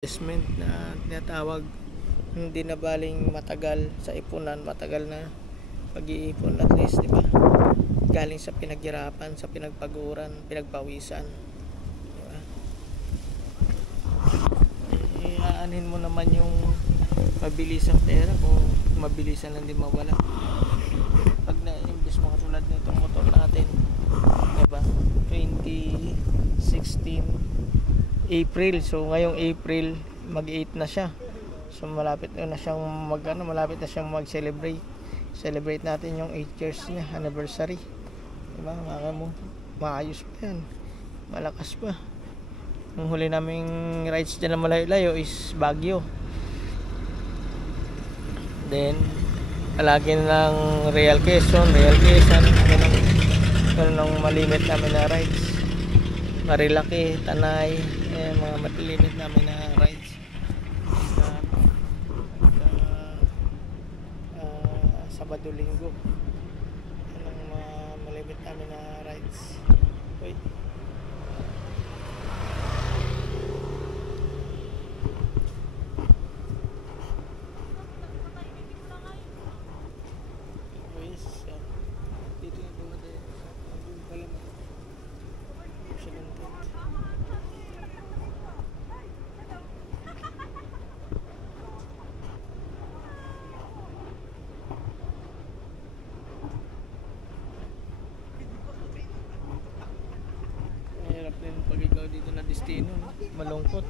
Investment na tinatawag, hindi na baling matagal sa ipunan, matagal na pag-iipon, at least, di ba? Galing sa pinaghirapan, sa pinagpaguran, pinagpawisan, di ba? Aanin mo naman yung mabilisang pera kung mabilisan lang din mawala. Pag na-invest mo katulad nitong motor natin, di ba? 2016 April. So ngayong April mag-8 na siya. So malapit na siyang malapit na siyang mag-celebrate. Celebrate natin yung 8 years niya, anniversary. Diba? Maayos pa yan. Malakas pa. Yung huli naming rides dyan na malayo-layo is Baguio. Then palagi ng Real Quezon. Ganun ang malimit namin na rides. Marilaki, Tanay, mga matilimit namin na rides. Sabado, Linggo, yan ang malimit namin na rides. Wait. Dito yung bumada yung pala mo. Mahirap din pag ikaw dito na destino, no? Malungkot.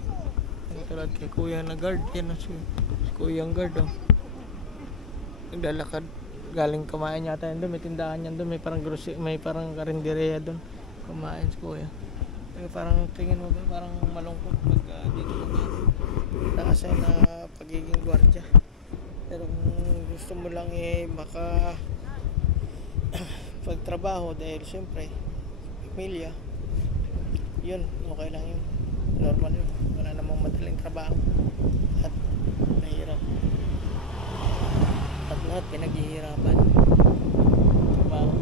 Tulad kay Kuya na guard, yan si Kuyang guard, oh. Naglalakad galing kumain yata yan doon, may tindahan yan doon, may parang karinderya doon, kumain si Kuya. Pero parang tingin mo ba parang malungkot pag dito nakasign na pagiging gwardiya. Pero kung gusto mo lang maka pagtrabaho dahil siyempre pamilya, yun, okay lang yun, normal yun, wala namang madaling trabaho at mahirap at lahat pinaghihirapan trabaho.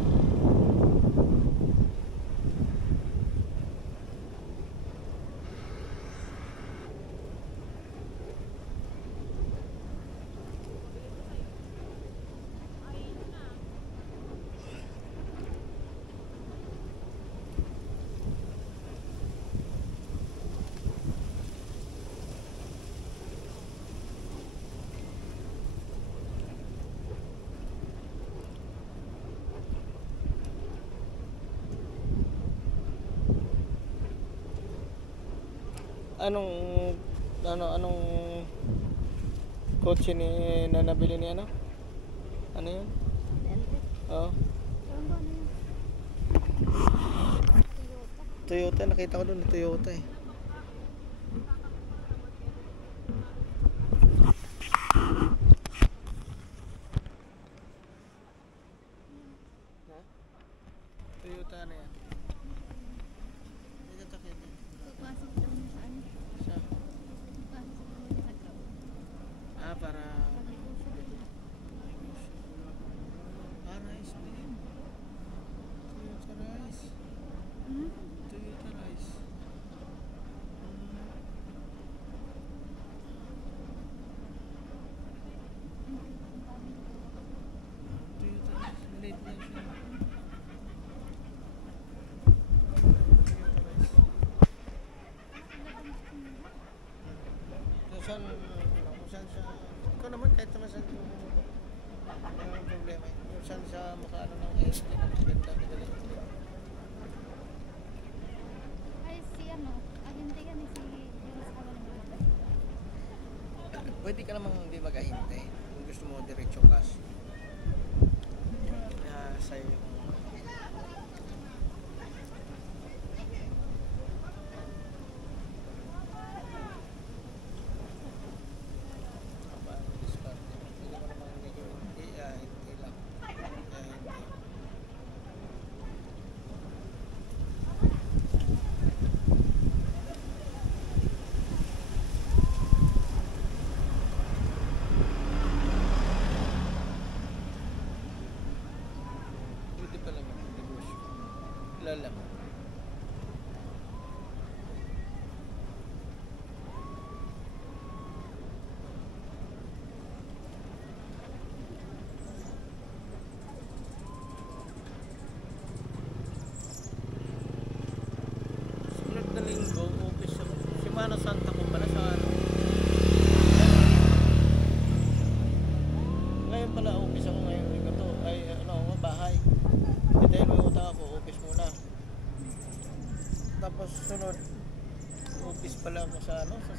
Anong kotse na nabili ni ano? Ano yun? Oo. Toyota, nakita ko doon na Toyota eh. Toyota na yan. Para rice din. Toyota rice. Toyota rice. Toyota rice. Maliit lang siya. Toyota rice. Saan siya, ikaw naman kahit naman saan yung problema yung saan siya makaano ng LT na maganda madali. Ay si ano, agente ka ni si Jonas Kawalan. Pwede ka namang hindi mag-ahinte kung gusto mo diretso cash. Sa'yo yung Semana Santa ko pala sa ano. Ngayon pala, office ako ngayon. Ikaw to, ay ano, bahay. E dahil may utang ako, office muna. Tapos sunod, office pala ako sa ano, sa